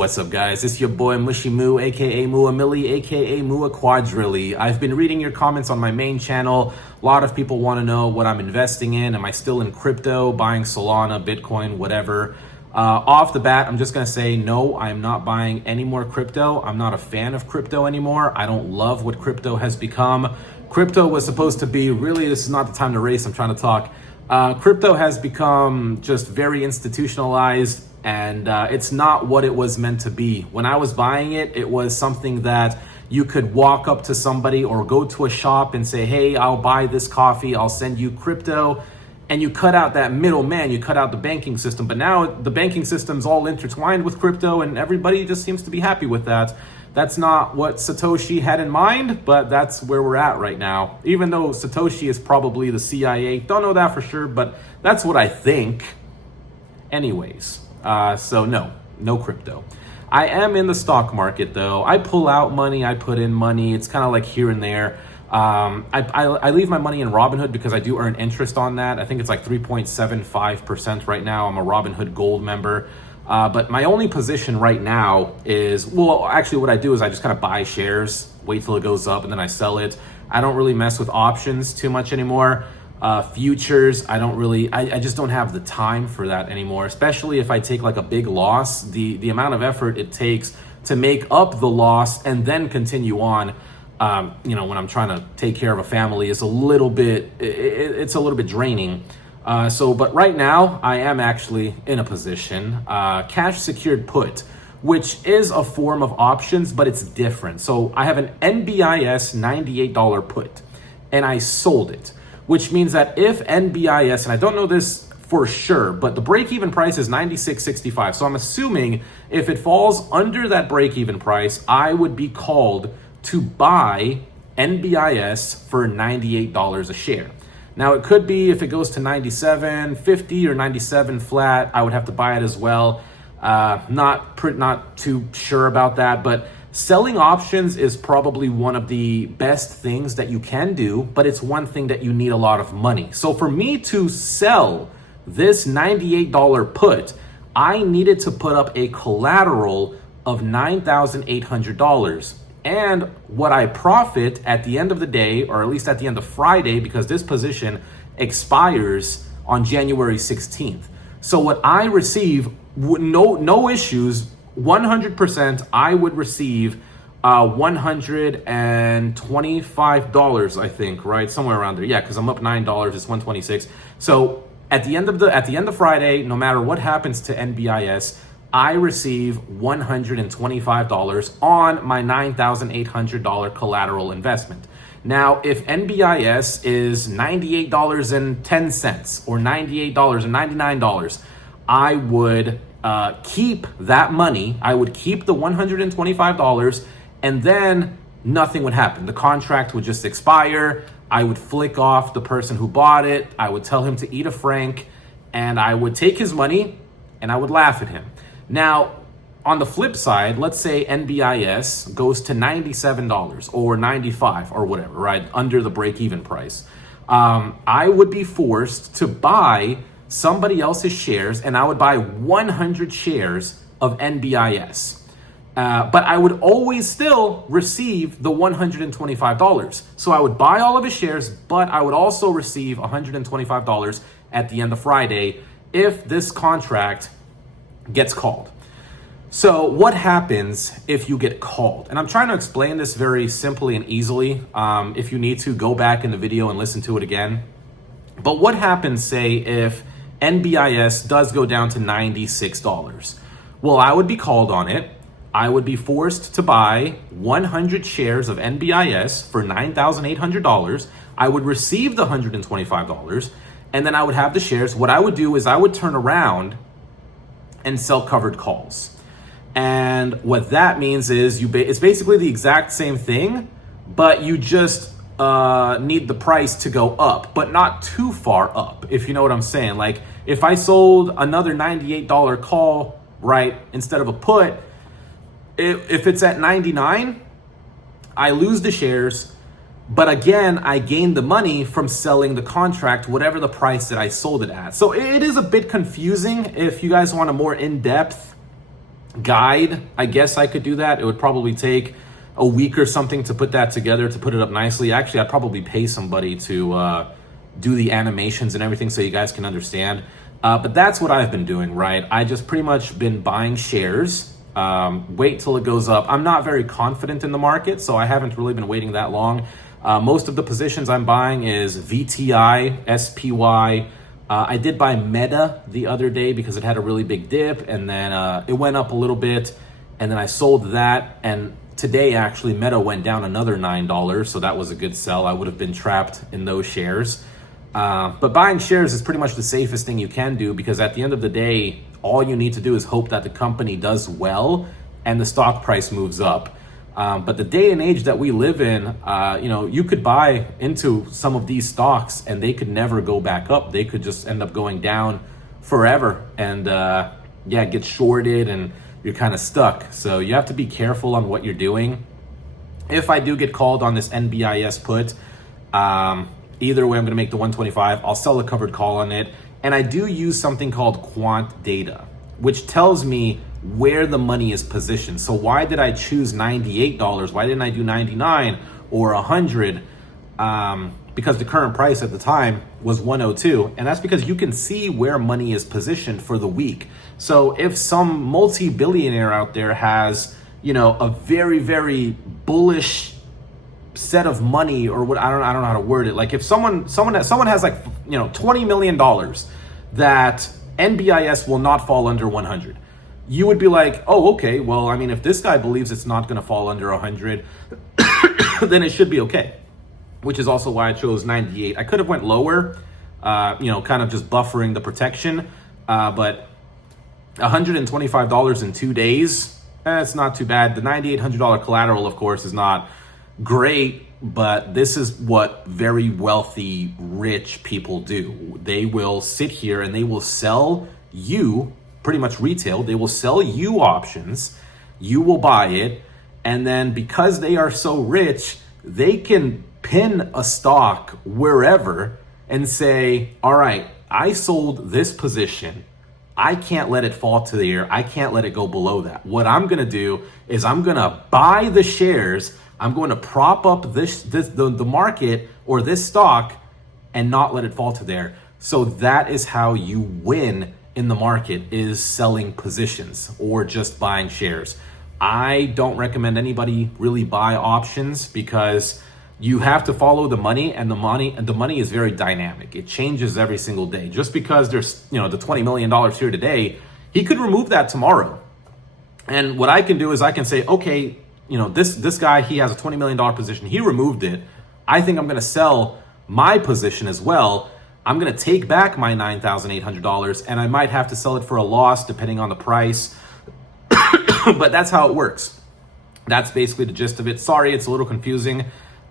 What's up, guys? It's your boy Mushy Moo, aka Mua Millie, aka Mua Quadrilli. I've been reading your comments on my main channel. A lot of people want to know what I'm investing in. Am I still in crypto, buying Solana, Bitcoin, whatever? Off the bat, I'm just going to say no, I'm not buying any more crypto. I'm not a fan of crypto anymore. I don't love what crypto has become. Crypto was supposed to be, really, this is not the time to race, I'm trying to talk. Crypto has become just very institutionalized, and it's not what it was meant to be. When I was buying it, it was something that you could walk up to somebody or go to a shop and say, hey, I'll buy this coffee, I'll send you crypto. And you cut out that middleman, you cut out the banking system. But now the banking system's all intertwined with crypto and everybody just seems to be happy with that. That's not what Satoshi had in mind, but that's where we're at right now. Even though Satoshi is probably the CIA, don't know that for sure, but that's what I think. Anyways, so no crypto. I am in the stock market though. I pull out money, I put in money. It's kind of like here and there. I leave my money in Robinhood because I do earn interest on that. I think it's like 3.75% right now. I'm a Robinhood Gold member. But my only position right now is, well, actually what I do is I just kind of buy shares, wait till it goes up, and then I sell it. I don't really mess with options too much anymore. Futures, I just don't have the time for that anymore, especially if I take like a big loss. The amount of effort it takes to make up the loss and then continue on, when I'm trying to take care of a family is a little bit, it's a little bit draining. But right now I am actually in a position, cash secured put, which is a form of options, but it's different. So I have an NBIS $98 put and I sold it, which means that if NBIS, and I don't know this for sure, but the break-even price is $96.65. So I'm assuming if it falls under that break-even price, I would be called to buy NBIS for $98 a share. Now it could be if it goes to 97.50 or 97 flat, I would have to buy it as well. Not too sure about that, but selling options is probably one of the best things that you can do, but it's one thing that you need a lot of money. So for me to sell this $98 put, I needed to put up a collateral of $9,800. And what I profit at the end of the day, or at least at the end of Friday, because this position expires on January 16th. So what I receive, no issues, 100%, I would receive $125, I think, right? Somewhere around there. Yeah, because I'm up $9, it's $126. So at the end of Friday, no matter what happens to NBIS, I receive $125 on my $9,800 collateral investment. Now, if NBIS is $98.10 or $98.99, I would keep that money. I would keep the $125 and then nothing would happen. The contract would just expire. I would flick off the person who bought it. I would tell him to eat a frank and I would take his money and I would laugh at him. Now, on the flip side, let's say NBIS goes to $97 or $95 or whatever, right? Under the break-even price. I would be forced to buy somebody else's shares and I would buy 100 shares of NBIS. But I would always still receive the $125. So I would buy all of his shares, but I would also receive $125 at the end of Friday if this contract gets called. So what happens if you get called? And I'm trying to explain this very simply and easily. If you need to, go back in the video and listen to it again. But what happens, say, if NBIS does go down to $96? Well, I would be called on it. I would be forced to buy 100 shares of NBIS for $9,800. I would receive the $125, and then I would have the shares. What I would do is I would turn around and sell covered calls. And what that means is it's basically the exact same thing, but you just need the price to go up, but not too far up, if you know what I'm saying. Like if I sold another $98 call, right, instead of a put, if it's at 99, I lose the shares, but again, I gain the money from selling the contract, whatever the price that I sold it at. So it is a bit confusing. If you guys want a more in-depth guide, I guess I could do that. It would probably take a week or something to put that together, to put it up nicely. Actually, I'd probably pay somebody to do the animations and everything so you guys can understand. But that's what I've been doing, right? I just pretty much been buying shares, wait till it goes up. I'm not very confident in the market, so I haven't really been waiting that long. Most of the positions I'm buying is VTI, SPY. I did buy Meta the other day because it had a really big dip, and then it went up a little bit, and then I sold that. And today, actually, Meta went down another $9, so that was a good sell. I would have been trapped in those shares. But buying shares is pretty much the safest thing you can do, because at the end of the day, all you need to do is hope that the company does well and the stock price moves up. But the day and age that we live in, you could buy into some of these stocks and they could never go back up. They could just end up going down forever and get shorted, and you're kind of stuck. So you have to be careful on what you're doing. If I do get called on this NBIS put, either way, I'm going to make the 125. I'll sell a covered call on it. And I do use something called quant data, which tells me where the money is positioned. So why did I choose $98? Why didn't I do 99 or 100? Because the current price at the time was 102. And that's because you can see where money is positioned for the week. So if some multi-billionaire out there has, a very, very bullish set of money, or what, I don't know how to word it. Like if someone has like, $20 million that NBIS will not fall under 100. You would be like, oh, okay, well, I mean, if this guy believes it's not going to fall under 100, then it should be okay, which is also why I chose 98. I could have went lower, kind of just buffering the protection, but $125 in 2 days, it's not too bad. The $9,800 collateral, of course, is not great, but this is what very wealthy, rich people do. They will sit here and they will sell you, pretty much retail, they will sell you options, you will buy it, and then because they are so rich, they can pin a stock wherever and say, all right, I sold this position, I can't let it fall to the air, I can't let it go below that. What I'm gonna do is I'm gonna buy the shares, I'm going to prop up the market or this stock and not let it fall to there. So that is how you win in the market, is selling positions or just buying shares. I don't recommend anybody really buy options because you have to follow the money, and the money is very dynamic. It changes every single day. Just because there's, the $20 million here today, he could remove that tomorrow. And what I can do is I can say, okay, this guy, he has a $20 million position. He removed it. I think I'm going to sell my position as well. I'm going to take back my $9,800, and I might have to sell it for a loss depending on the price. But that's how it works. That's basically the gist of it. Sorry, it's a little confusing,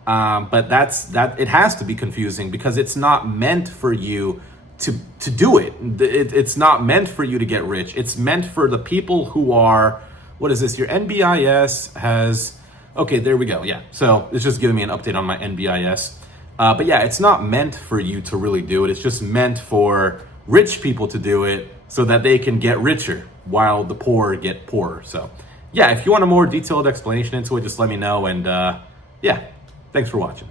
but it has to be confusing because it's not meant for you to do it. It's not meant for you to get rich. It's meant for the people who are, what is this? Your NBIS has, okay, there we go. Yeah. So it's just giving me an update on my NBIS. But yeah, it's not meant for you to really do it. It's just meant for rich people to do it so that they can get richer while the poor get poorer. So yeah, if you want a more detailed explanation into it, just let me know. And yeah, thanks for watching.